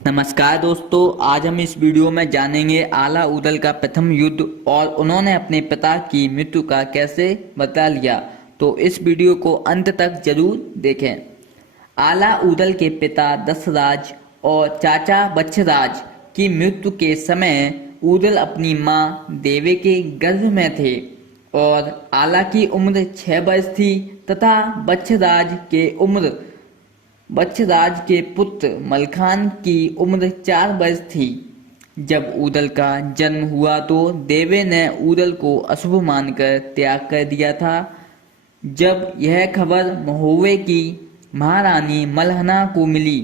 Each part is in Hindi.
नमस्कार दोस्तों, आज हम इस वीडियो में जानेंगे आला उदल का प्रथम युद्ध और उन्होंने अपने पिता की मृत्यु का कैसे बदला लिया। तो इस वीडियो को अंत तक जरूर देखें। आला उदल के पिता दशराज और चाचा बच्छराज की मृत्यु के समय उदल अपनी मां देवे के गर्भ में थे और आला की उम्र 6 वर्ष थी तथा बच्छराज के पुत्र मलखान की उम्र 4 वर्ष थी। जब उदल का जन्म हुआ तो देवे ने उदल को अशुभ मानकर त्याग कर दिया था। जब यह खबर महोवे की महारानी मलहना को मिली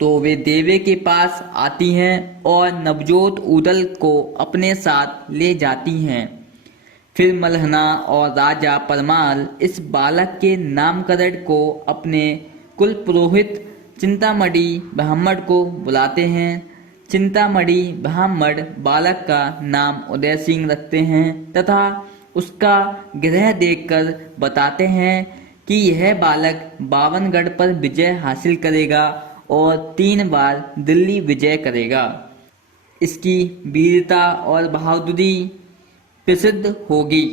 तो वे देवे के पास आती हैं और नवजोत उदल को अपने साथ ले जाती हैं। फिर मलहना और राजा परमाल इस बालक के नामकरण को अपने कुल पुरोहित चिंतामणि ब्राह्मण को बुलाते हैं। चिंतामणि ब्राह्मण बालक का नाम उदय सिंह रखते हैं तथा उसका ग्रह देखकर बताते हैं कि यह बालक बावनगढ़ पर विजय हासिल करेगा और 3 बार दिल्ली विजय करेगा। इसकी वीरता और बहादुरी प्रसिद्ध होगी।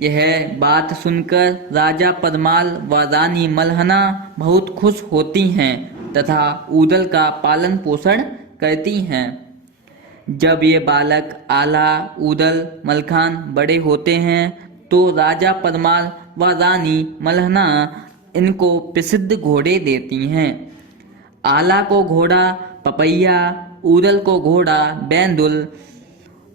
यह बात सुनकर राजा परमाल व रानी मलहना बहुत खुश होती हैं तथा उदल का पालन पोषण करती हैं। जब ये बालक आला उदल मलखान बड़े होते हैं तो राजा परमाल व रानी मलहना इनको प्रसिद्ध घोड़े देती हैं। आला को घोड़ा पपैया, उदल को घोड़ा बैंदुल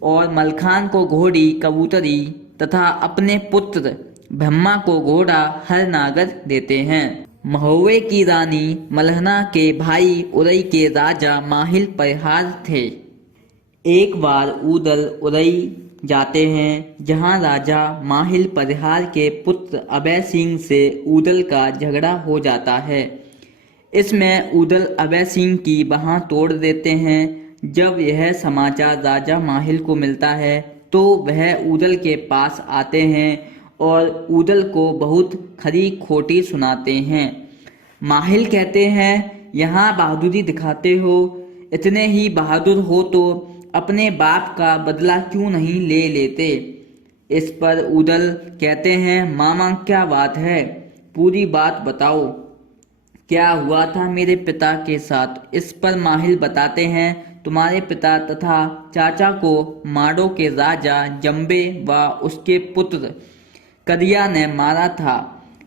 और मलखान को घोड़ी कबूतरी तथा अपने पुत्र ब्रह्मा को घोड़ा हरनागर देते हैं। महोवे की रानी मलहना के भाई उरई के राजा माहिल परिहार थे। एक बार उदल उरई जाते हैं जहां राजा माहिल परिहार के पुत्र अभय सिंह से उदल का झगड़ा हो जाता है। इसमें उदल अभय सिंह की बाह तोड़ देते हैं। जब यह समाचार राजा माहिल को मिलता है तो वह उदल के पास आते हैं और उदल को बहुत खरी खोटी सुनाते हैं। माहिल कहते हैं, यहाँ बहादुरी दिखाते हो, इतने ही बहादुर हो तो अपने बाप का बदला क्यों नहीं ले लेते। इस पर उदल कहते हैं, मामा क्या बात है, पूरी बात बताओ, क्या हुआ था मेरे पिता के साथ। इस पर माहिल बताते हैं, तुम्हारे पिता तथा चाचा को माडो के राजा जम्बे व उसके पुत्र कदिया ने मारा था।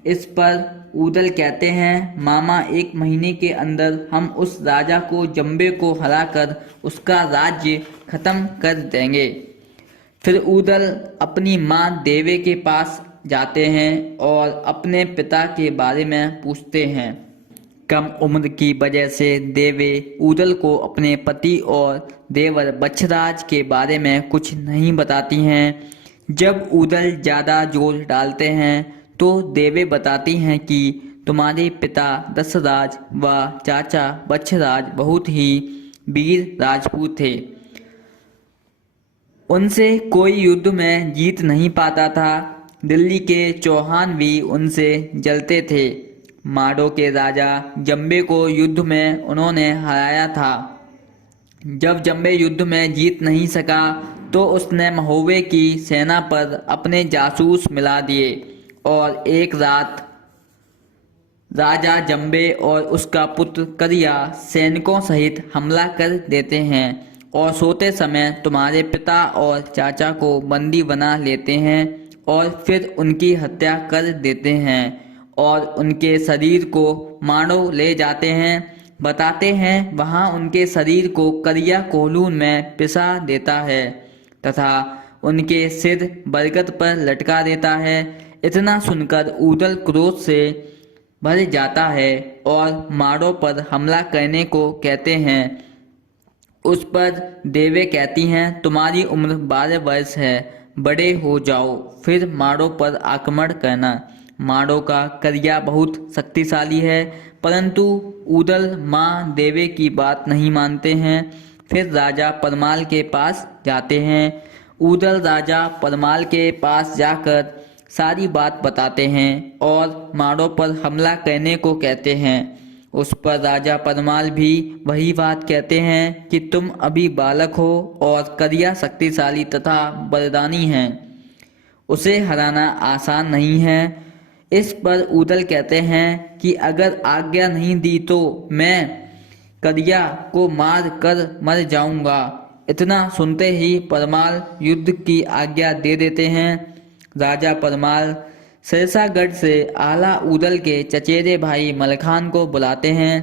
इस पर उदल कहते हैं, मामा 1 महीने के अंदर हम उस राजा को जम्बे को हराकर उसका राज्य खत्म कर देंगे। फिर उदल अपनी मां देवे के पास जाते हैं और अपने पिता के बारे में पूछते हैं। कम उम्र की वजह से देवे उदल को अपने पति और देवर बच्छराज के बारे में कुछ नहीं बताती हैं। जब उदल ज़्यादा जोर डालते हैं तो देवे बताती हैं कि तुम्हारे पिता दशराज व चाचा बच्छराज बहुत ही वीर राजपूत थे। उनसे कोई युद्ध में जीत नहीं पाता था। दिल्ली के चौहान भी उनसे जलते थे। माडो के राजा जम्बे को युद्ध में उन्होंने हराया था। जब जम्बे युद्ध में जीत नहीं सका तो उसने महोवे की सेना पर अपने जासूस मिला दिए और एक रात राजा जम्बे और उसका पुत्र करिया सैनिकों सहित हमला कर देते हैं और सोते समय तुम्हारे पिता और चाचा को बंदी बना लेते हैं और फिर उनकी हत्या कर देते हैं और उनके शरीर को माडो ले जाते हैं। बताते हैं वहां उनके शरीर को करिया कोहलून में पिसा देता है तथा उनके सिर बरगद पर लटका देता है। इतना सुनकर उदल क्रोध से भर जाता है और माडो पर हमला करने को कहते हैं। उस पर देवे कहती हैं, तुम्हारी उम्र 12 वर्ष है, बड़े हो जाओ फिर माडो पर आक्रमण करना। माडो का करिया बहुत शक्तिशाली है परंतु उदल मां देवे की बात नहीं मानते हैं। फिर राजा परमाल के पास जाते हैं। उदल राजा परमाल के पास जाकर सारी बात बताते हैं और माडो पर हमला करने को कहते हैं। उस पर राजा परमाल भी वही बात कहते हैं कि तुम अभी बालक हो और करिया शक्तिशाली तथा बलदानी हैं, उसे हराना आसान नहीं है। इस पर उदल कहते हैं कि अगर आज्ञा नहीं दी तो मैं करिया को मार कर मर जाऊंगा। इतना सुनते ही परमाल युद्ध की आज्ञा दे देते हैं। राजा परमाल सिरसागढ़ से आला उदल के चचेरे भाई मलखान को बुलाते हैं।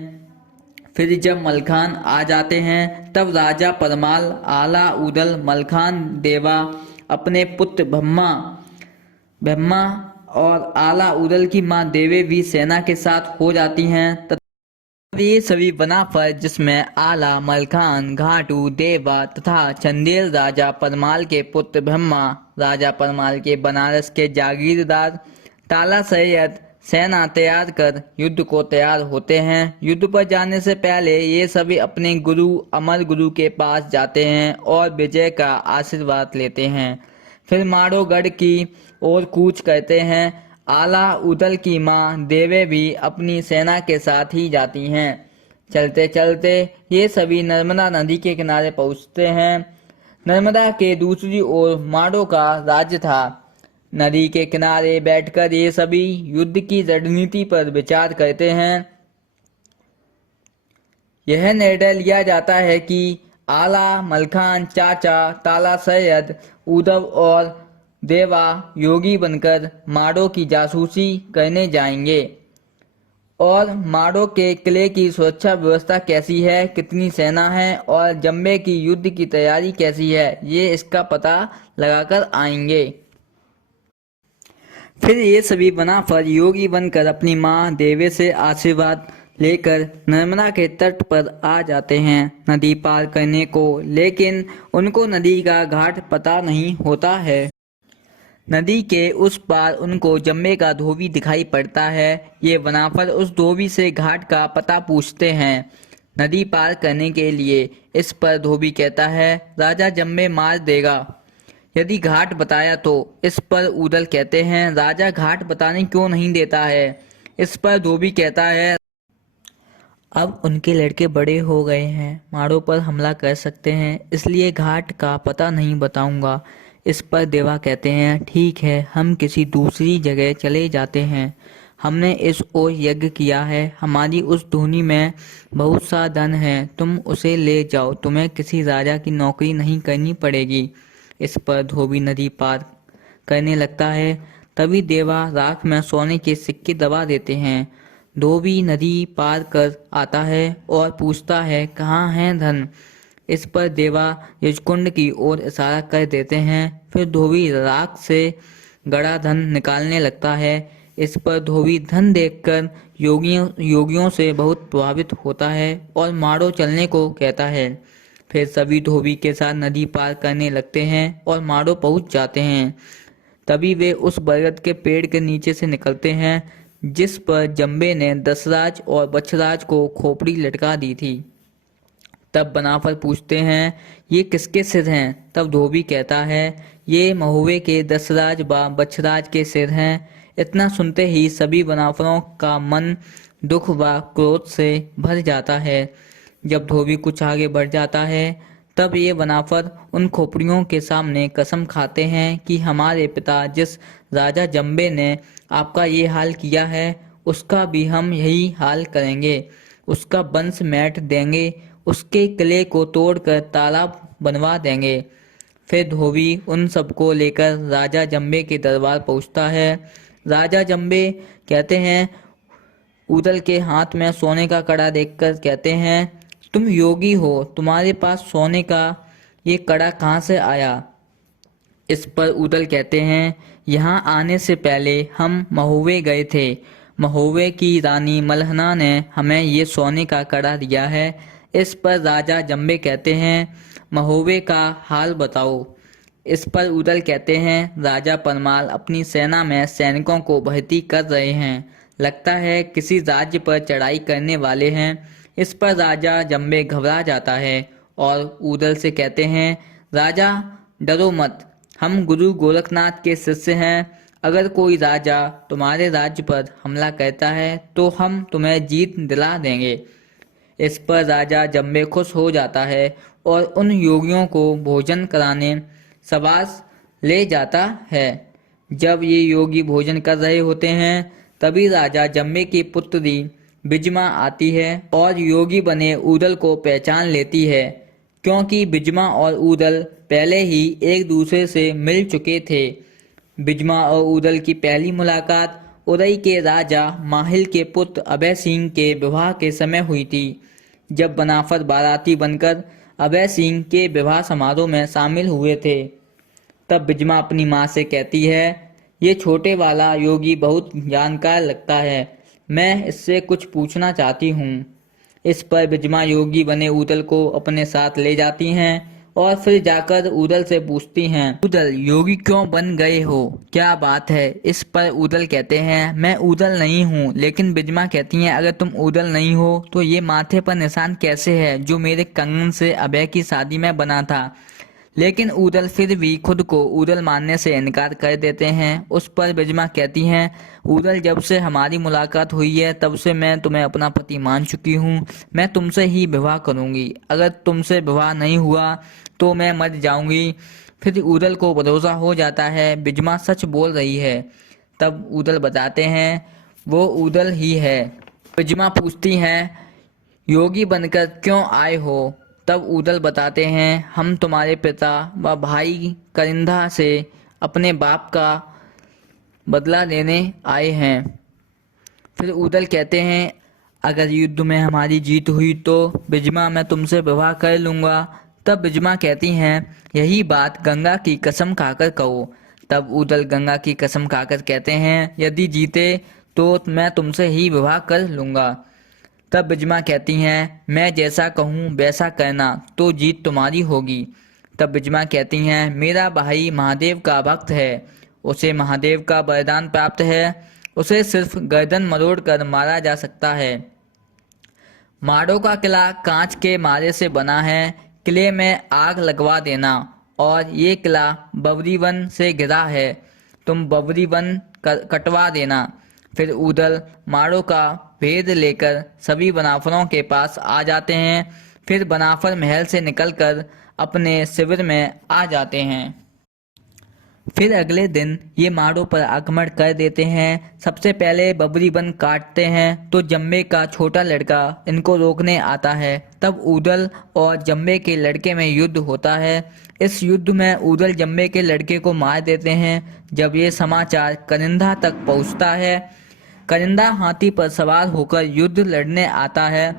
फिर जब मलखान आ जाते हैं तब राजा परमाल, आला उदल, मलखान देवा अपने पुत्र ब्रह्मा और आला उदल की मां देवे भी सेना के साथ हो जाती हैं। ये सभी बनाफर जिसमें आला, मलखान, घाटू, देवा तथा चंदेल राजा परमाल के पुत्र ब्रह्मा, राजा परमाल के बनारस के जागीरदार ताला सैयद सेना तैयार कर युद्ध को तैयार होते हैं। युद्ध पर जाने से पहले ये सभी अपने गुरु अमर गुरु के पास जाते हैं और विजय का आशीर्वाद लेते हैं। फिर माड़ोगढ़ की ओर कूच करते हैं। आला उदल की मां देवे भी अपनी सेना के साथ ही जाती हैं। चलते चलते ये सभी नर्मदा नदी के किनारे पहुंचते हैं। नर्मदा के दूसरी ओर माड़ो का राज्य था। नदी के किनारे बैठकर ये सभी युद्ध की रणनीति पर विचार करते हैं। यह निर्णय लिया जाता है कि आला, मलखान, चाचा, ताला सैयद, उदव और देवा योगी बनकर माड़ो की जासूसी करने जाएंगे और माड़ो के किले की सुरक्षा व्यवस्था कैसी है, कितनी सेना है और जम्बे की युद्ध की तैयारी कैसी है, ये इसका पता लगाकर आएंगे। फिर ये सभी बनाफर योगी बनकर अपनी मां देवे से आशीर्वाद लेकर नर्मदा के तट पर आ जाते हैं नदी पार करने को, लेकिन उनको नदी का घाट पता नहीं होता है। नदी के उस पार उनको जम्बे का धोबी दिखाई पड़ता है। ये बनाफर उस धोबी से घाट का पता पूछते हैं नदी पार करने के लिए। इस पर धोबी कहता है राजा जम्बे मार देगा यदि घाट बताया तो। इस पर उदल कहते हैं राजा घाट बताने क्यों नहीं देता है। इस पर धोबी कहता है अब उनके लड़के बड़े हो गए हैं, माड़ो पर हमला कर सकते हैं, इसलिए घाट का पता नहीं बताऊंगा। इस पर देवा कहते हैं ठीक है, हम किसी दूसरी जगह चले जाते हैं। हमने इस ओर यज्ञ किया है, हमारी उस धूनी में बहुत सा धन है, तुम उसे ले जाओ, तुम्हें किसी राजा की नौकरी नहीं करनी पड़ेगी। इस पर धोबी नदी पार करने लगता है। तभी देवा राख में सोने के सिक्के दबा देते हैं। धोबी नदी पार कर आता है और पूछता है कहाँ है धन। इस पर देवा यजकुंड की ओर इशारा कर देते हैं। फिर धोबी राख से गड़ा धन निकालने लगता है। इस पर धोबी धन देखकर योगियों से बहुत प्रभावित होता है और माड़ो चलने को कहता है। फिर सभी धोबी के साथ नदी पार करने लगते हैं और माड़ो पहुंच जाते हैं। तभी वे उस बरगद के पेड़ के नीचे से निकलते हैं जिस पर जम्बे ने दशराज और बछराज को खोपड़ी लटका दी थी। तब बनाफर पूछते हैं ये किसके सिर हैं। तब धोबी कहता है ये महुए के दशराज व बछराज के सिर हैं। इतना सुनते ही सभी बनाफरों का मन दुख व क्रोध से भर जाता है। जब धोबी कुछ आगे बढ़ जाता है तब ये बनाफर उन खोपड़ियों के सामने कसम खाते हैं कि हमारे पिता जिस राजा जम्बे ने आपका ये हाल किया है उसका भी हम यही हाल करेंगे, उसका वंश मैट देंगे, उसके किले को तोड़कर तालाब बनवा देंगे। फिर धोबी उन सबको लेकर राजा जम्बे के दरबार पहुंचता है। राजा जम्बे कहते हैं उदल के हाथ में सोने का कड़ा देखकर कहते हैं तुम योगी हो, तुम्हारे पास सोने का ये कड़ा कहाँ से आया। इस पर उदल कहते हैं यहाँ आने से पहले हम महुए गए थे, महुए की रानी मलहना ने हमें ये सोने का कड़ा दिया है। इस पर राजा जम्बे कहते हैं महुए का हाल बताओ। इस पर उदल कहते हैं राजा परमाल अपनी सेना में सैनिकों को भर्ती कर रहे हैं, लगता है किसी राज्य पर चढ़ाई करने वाले हैं। इस पर राजा जम्बे घबरा जाता है और उदल से कहते हैं राजा डरो मत, हम गुरु गोरखनाथ के शिष्य हैं, अगर कोई राजा तुम्हारे राज्य पर हमला करता है तो हम तुम्हें जीत दिला देंगे। इस पर राजा जम्बे खुश हो जाता है और उन योगियों को भोजन कराने सबास ले जाता है। जब ये योगी भोजन कर रहे होते हैं तभी राजा जम्बे की पुत्री बिजमा आती है और योगी बने ऊदल को पहचान लेती है, क्योंकि बिजमा और ऊदल पहले ही एक दूसरे से मिल चुके थे। बिजमा और ऊदल की पहली मुलाकात उदय के राजा माहिल के पुत्र अभय सिंह के विवाह के समय हुई थी। जब बनाफर बाराती बनकर अभय सिंह के विवाह समारोह में शामिल हुए थे तब बिजमा अपनी माँ से कहती है, ये छोटे वाला योगी बहुत जानकार लगता है, मैं इससे कुछ पूछना चाहती हूँ। इस पर बिजमा योगी बने ऊदल को अपने साथ ले जाती हैं और फिर जाकर ऊदल से पूछती हैं, ऊदल योगी क्यों बन गए हो, क्या बात है। इस पर ऊदल कहते हैं, मैं ऊदल नहीं हूँ। लेकिन बिजमा कहती हैं, अगर तुम ऊदल नहीं हो तो ये माथे पर निशान कैसे है जो मेरे कंगन से अभय की शादी में बना था। लेकिन ऊदल फिर भी खुद को ऊदल मानने से इनकार कर देते हैं। उस पर बिजमा कहती हैं, ऊदल जब से हमारी मुलाकात हुई है तब से मैं तुम्हें अपना पति मान चुकी हूँ, मैं तुमसे ही विवाह करूँगी। अगर तुमसे विवाह नहीं हुआ तो मैं मर जाऊंगी। फिर ऊदल को भरोसा हो जाता है बिजमा सच बोल रही है। तब ऊदल बताते हैं वो ऊदल ही है। बिजमा पूछती हैं, योगी बनकर क्यों आए हो। तब ऊदल बताते हैं, हम तुम्हारे पिता व भाई करिंदा से अपने बाप का बदला लेने आए हैं। फिर ऊदल कहते हैं, अगर युद्ध में हमारी जीत हुई तो बिजमा मैं तुमसे विवाह कर लूँगा। तब बिजमा कहती हैं, यही बात गंगा की कसम खाकर कहो। तब ऊदल गंगा की कसम खाकर कहते हैं, यदि जीते तो मैं तुमसे ही विवाह कर लूँगा। तब बिजमा कहती हैं, मैं जैसा कहूँ वैसा करना तो जीत तुम्हारी होगी। तब बिजमा कहती हैं, मेरा भाई महादेव का भक्त है, उसे महादेव का वरदान प्राप्त है, उसे सिर्फ गर्दन मरोड़ कर मारा जा सकता है। माड़ो का किला कांच के मारे से बना है, किले में आग लगवा देना, और ये किला बबरी वन से घिरा है, तुम बबरी वन कटवा देना। फिर ऊदल माड़ो का भेद लेकर सभी बनाफरों के पास आ जाते हैं। फिर बनाफर महल से निकलकर अपने शिविर में आ जाते हैं। फिर अगले दिन ये माड़ो पर आक्रमण कर देते हैं। सबसे पहले बबरी वन काटते हैं तो जम्बे का छोटा लड़का इनको रोकने आता है। तब ऊदल और जम्बे के लड़के में युद्ध होता है। इस युद्ध में ऊदल जम्बे के लड़के को मार देते हैं। जब ये समाचार करिंदा तक पहुंचता है, करिंदा हाथी पर सवार होकर युद्ध लड़ने आता है।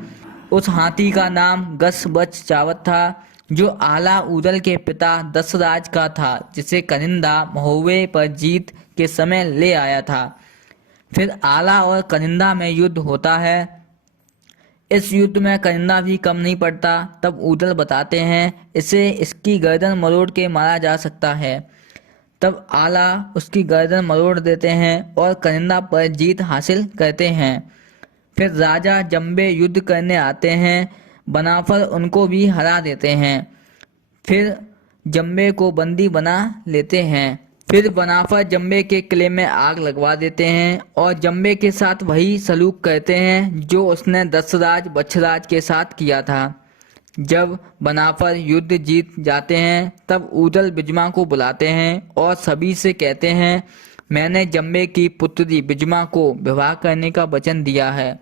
उस हाथी का नाम गस बच चावत था, जो आला ऊदल के पिता दशराज का था, जिसे करिंदा महुए पर जीत के समय ले आया था। फिर आला और करिंदा में युद्ध होता है। इस युद्ध में करिंदा भी कम नहीं पड़ता। तब ऊदल बताते हैं, इसे इसकी गर्दन मरोड़ के मारा जा सकता है। तब आला उसकी गर्दन मरोड़ देते हैं और करिंदा पर जीत हासिल करते हैं। फिर राजा जम्बे युद्ध करने आते हैं, बनाफर उनको भी हरा देते हैं। फिर जम्बे को बंदी बना लेते हैं। फिर बनाफर जम्बे के किले में आग लगवा देते हैं और जम्बे के साथ वही सलूक करते हैं जो उसने दशराज बछराज के साथ किया था। जब बनाफर युद्ध जीत जाते हैं तब ऊदल बिजमा को बुलाते हैं और सभी से कहते हैं, मैंने जम्बे की पुत्री बिजमा को विवाह करने का वचन दिया है,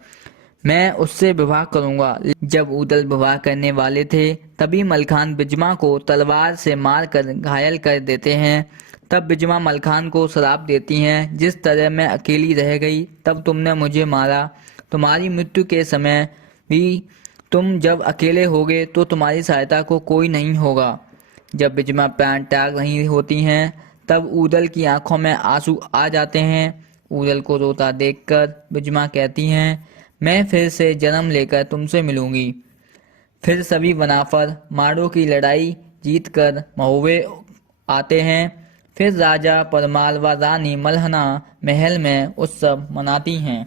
मैं उससे विवाह करूंगा। जब ऊदल विवाह करने वाले थे तभी मलखान बिजमा को तलवार से मारकर घायल कर देते हैं। तब बिजमा मलखान को श्राप देती हैं, जिस तरह मैं अकेली रह गई तब तुमने मुझे मारा, तुम्हारी मृत्यु के समय भी तुम जब अकेले होगे तो तुम्हारी सहायता को कोई नहीं होगा। जब बिजमा प्राण त्याग रही होती हैं तब ऊदल की आंखों में आंसू आ जाते हैं। ऊदल को रोता देखकर बिजमा कहती हैं, मैं फिर से जन्म लेकर तुमसे मिलूंगी। फिर सभी बनाफर माड़ो की लड़ाई जीतकर महुए आते हैं। फिर राजा परमाल व रानी मल्हना महल में उत्सव मनाती हैं।